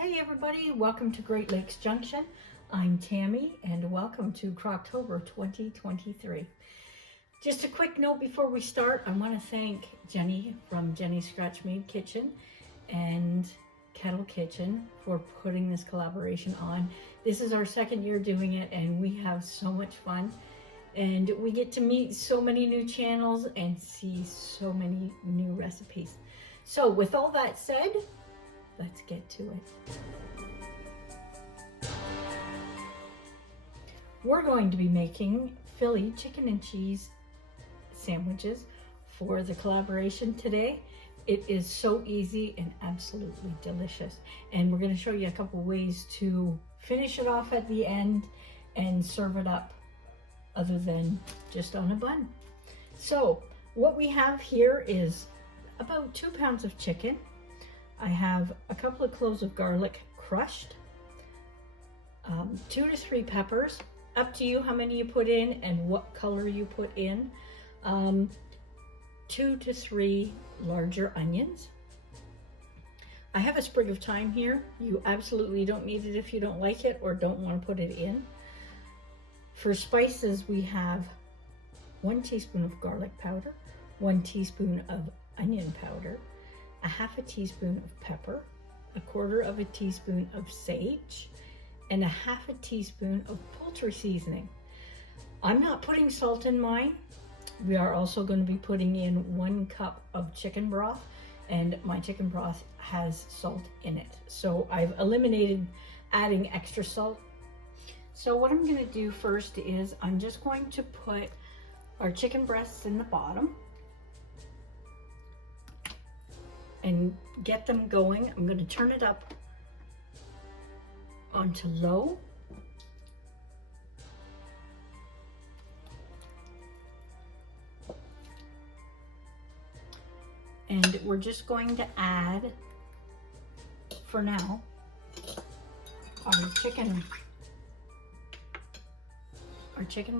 Hey everybody, welcome to Great Lakes Junction. I'm Tammy and welcome to Crocktober 2023. Just a quick note before we start, I want to thank Jenny from sscratchmadekitchen and Kettle Kitchen for putting this collaboration on. This is our second year doing it and we have so much fun. And we get to meet so many new channels and see so many new recipes. So with all that said, let's get to it. We're going to be making Philly chicken and cheese sandwiches for the collaboration today. It is so easy and absolutely delicious. And we're going to show you a couple ways to finish it off at the end and serve it up other than just on a bun. So what we have here is about 2 pounds of chicken. I have a couple of cloves of garlic crushed, 2 to 3 peppers, up to you how many you put in and what color you put in, 2 to 3 larger onions. I have a sprig of thyme here. You absolutely don't need it if you don't like it or don't want to put it in. For spices, we have 1 teaspoon of garlic powder, 1 teaspoon of onion powder, a half a teaspoon of pepper, a quarter of a teaspoon of sage, and a half a teaspoon of poultry seasoning. I'm not putting salt in mine. We are also going to be putting in 1 cup of chicken broth, and my chicken broth has salt in it. So I've eliminated adding extra salt. So what I'm going to do first is I'm just going to put our chicken breasts in the bottom and get them going. I'm going to turn it up onto low. And we're just going to add, for now, our chicken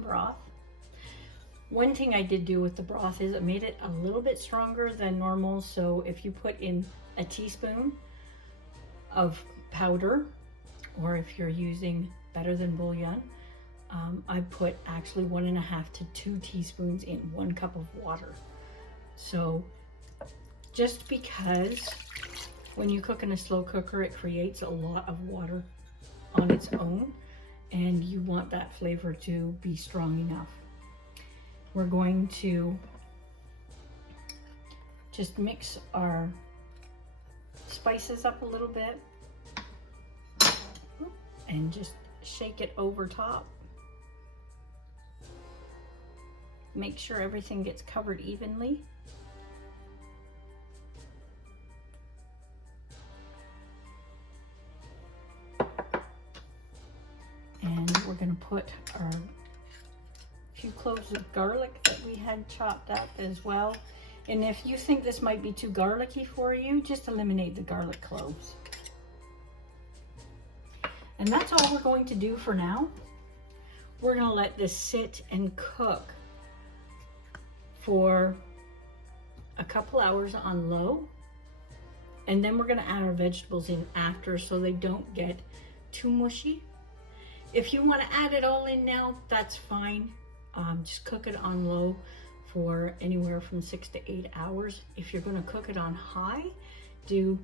broth. One thing I did do with the broth is I made it a little bit stronger than normal. So if you put in a teaspoon of powder, or if you're using better than bouillon, I put actually 1.5 to 2 teaspoons in 1 cup of water. So just because when you cook in a slow cooker, it creates a lot of water on its own, and you want that flavor to be strong enough. We're going to just mix our spices up a little bit and just shake it over top. Make sure everything gets covered evenly. And we're going to put our few cloves of garlic that we had chopped up as well. And if you think this might be too garlicky for you, just eliminate the garlic cloves. And that's all we're going to do for now. We're going to let this sit and cook for a couple hours on low. And then we're going to add our vegetables in after so they don't get too mushy. If you want to add it all in now, that's fine. Just cook it on low for anywhere from 6 to 8 hours. If you're going to cook it on high, do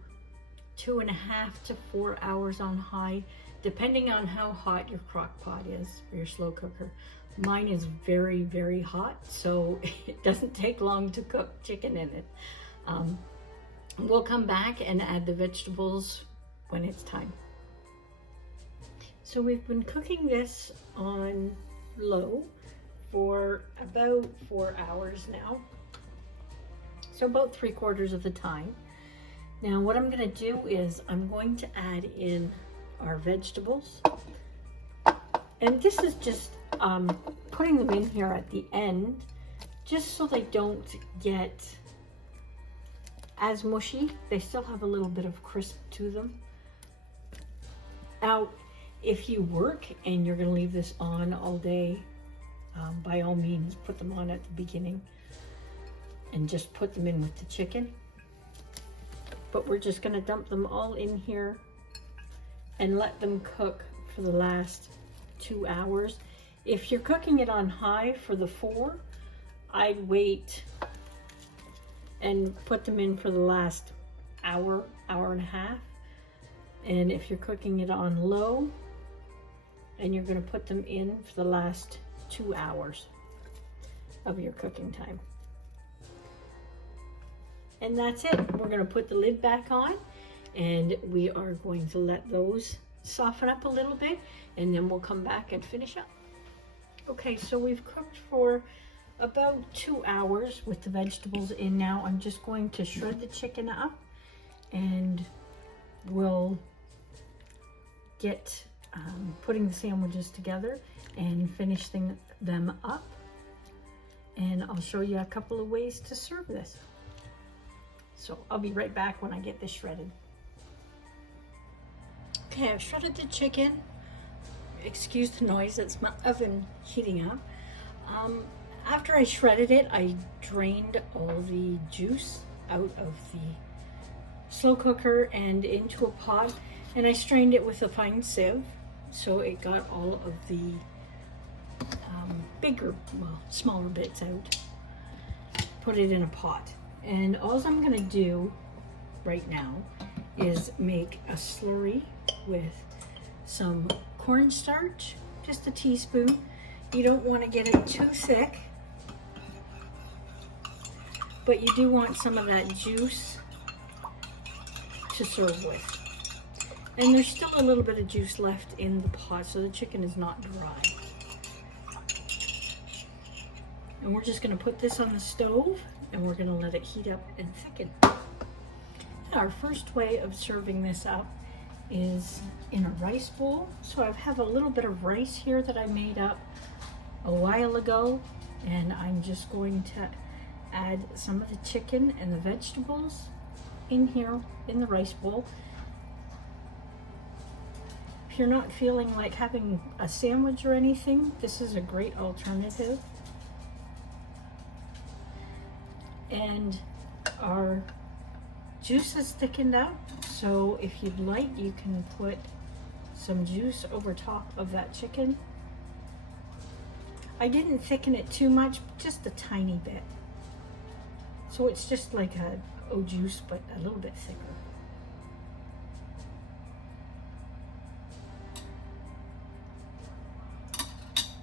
2.5 to 4 hours on high, depending on how hot your crock pot is or your slow cooker. Mine is very, very hot, so it doesn't take long to cook chicken in it. We'll come back and add the vegetables when it's time. So we've been cooking this on low for about 4 hours now. So about 3/4 of the time. Now what I'm going to do is I'm going to add in our vegetables. And this is just putting them in here at the end, just so they don't get as mushy. They still have a little bit of crisp to them. Now, if you work and you're going to leave this on all day, by all means, put them on at the beginning and just put them in with the chicken. But we're just going to dump them all in here and let them cook for the last 2 hours. If you're cooking it on high for the 4, I'd wait and put them in for the last hour, hour and a half. And if you're cooking it on low, and you're going to put them in for the last 2 hours of your cooking time. And that's it. We're going to put the lid back on, and we are going to let those soften up a little bit, and then we'll come back and finish up. Okay, so we've cooked for about 2 hours with the vegetables in now. I'm just going to shred the chicken up, and we'll get putting the sandwiches together and finishing them up. And I'll show you a couple of ways to serve this. So I'll be right back when I get this shredded. Okay, I've shredded the chicken. Excuse the noise, it's my oven heating up. After I shredded it, I drained all the juice out of the slow cooker and into a pot, and I strained it with a fine sieve, so it got all of the smaller bits out. Put it in a pot. And all I'm gonna do right now is make a slurry with some cornstarch, just a teaspoon. You don't want to get it too thick, but you do want some of that juice to serve with. And there's still a little bit of juice left in the pot, so the chicken is not dry. And we're just going to put this on the stove, and we're going to let it heat up and thicken. Our first way of serving this up is in a rice bowl. So I have a little bit of rice here that I made up a while ago, and I'm just going to add some of the chicken and the vegetables in here in the rice bowl. If you're not feeling like having a sandwich or anything, this is a great alternative. And our juice is thickened up, so if you'd like, you can put some juice over top of that chicken. I didn't thicken it too much, just a tiny bit. So it's just like a Au Jus, but a little bit thicker.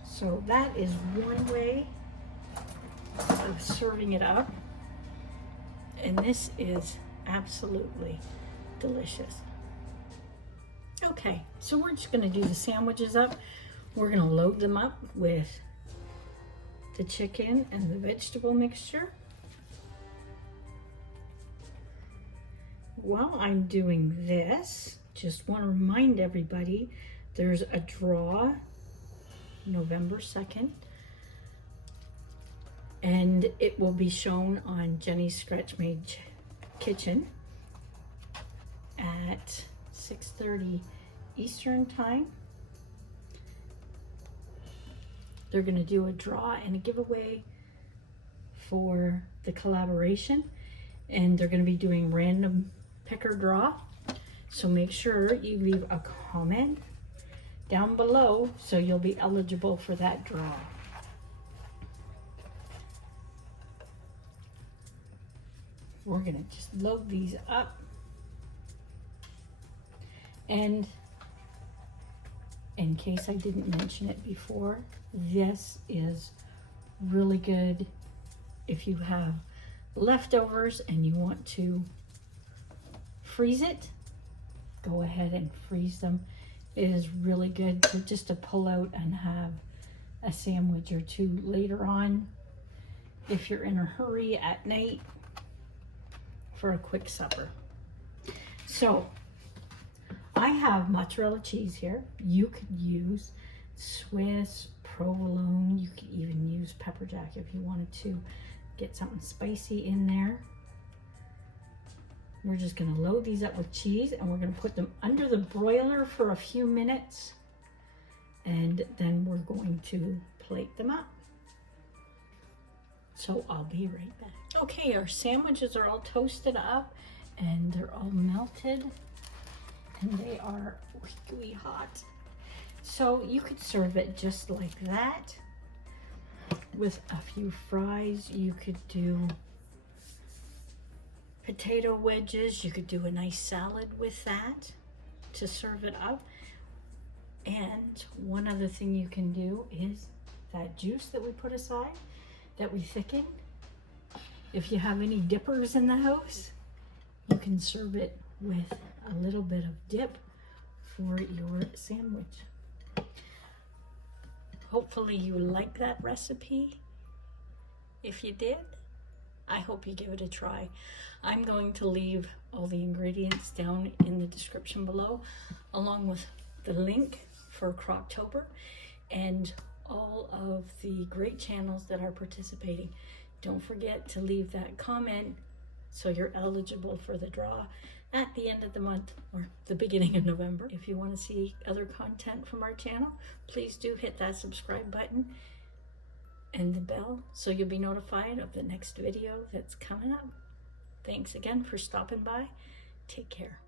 So that is one way of serving it up. And this is absolutely delicious. Okay, so we're just gonna do the sandwiches up. We're gonna load them up with the chicken and the vegetable mixture. While I'm doing this, just want to remind everybody there's a draw November 2nd, and it will be shown on Jenny's Scratch Kitchen at 6:30 Eastern time. They're going to do a draw and a giveaway for the collaboration, and they're going to be doing random picker draw. So make sure you leave a comment down below so you'll be eligible for that draw. We're going to just load these up. And in case I didn't mention it before, this is really good if you have leftovers and you want to freeze it. Go ahead and freeze them. It is really good to pull out and have a sandwich or two later on if you're in a hurry at night for a quick supper. So I have mozzarella cheese here. You could use Swiss, provolone. You could even use pepper jack if you wanted to get something spicy in there. We're just going to load these up with cheese, and we're going to put them under the broiler for a few minutes, and then we're going to plate them up. So I'll be right back. Okay, our sandwiches are all toasted up and they're all melted, and they are wicked hot. So you could serve it just like that with a few fries. You could do potato wedges. You could do a nice salad with that to serve it up. And one other thing you can do is that juice that we put aside, that we thicken. If you have any dippers in the house, you can serve it with a little bit of dip for your sandwich. Hopefully you like that recipe. If you did, I hope you give it a try. I'm going to leave all the ingredients down in the description below, along with the link for Crocktober and all of the great channels that are participating. Don't forget to leave that comment so you're eligible for the draw at the end of the month or the beginning of November. If you want to see other content from our channel, please do hit that subscribe button and the bell so you'll be notified of the next video that's coming up. Thanks again for stopping by. Take care.